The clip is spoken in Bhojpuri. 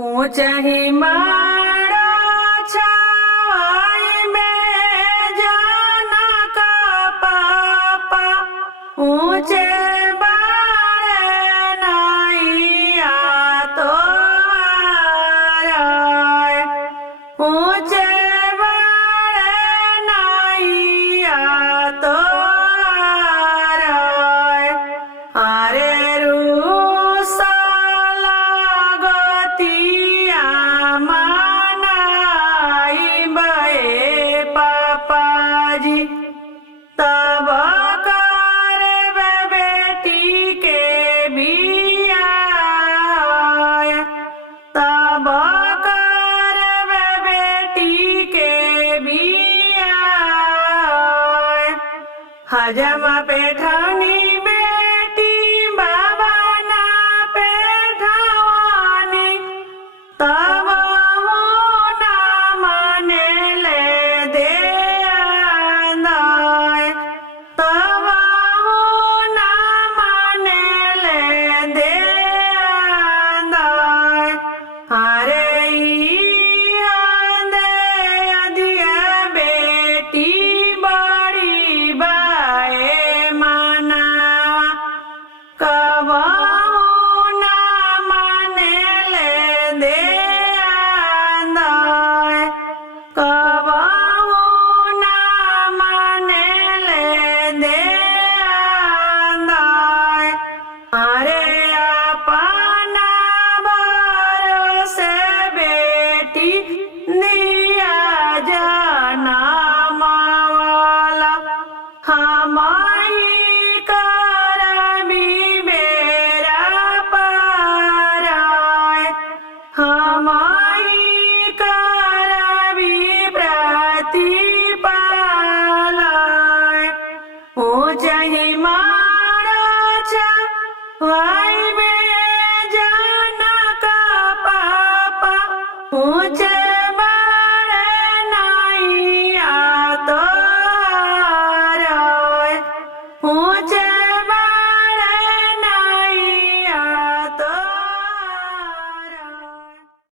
ऊंचा हिमाड़ा छाई में जाना का पापा ऊंचे बाड़े नैया तो आए ऊंचे बाड़े नैया तो आए अरे रूसा लागतिया मनाई बे पापाजी तब करबे बेटी के बियाह तब करबे बेटी के बियाह हजमा पेठानी बेटी बाबा ना पेठावानी तब ना माने ले दे आंदाय तब ना माने ले दे आंदाय अरे आंदे अधिया बेटी बड़ी बाए मनावा कबहू ना माने ले दे आंदाय कबहू ना माने ले दे आंदाय अरे अपना भरोसे बेटी दिया जाना मावाला हमारी करबी बेरा पाराय हमारी करबी प्रतिपालाय ऊंचा हिमाड़ा छाई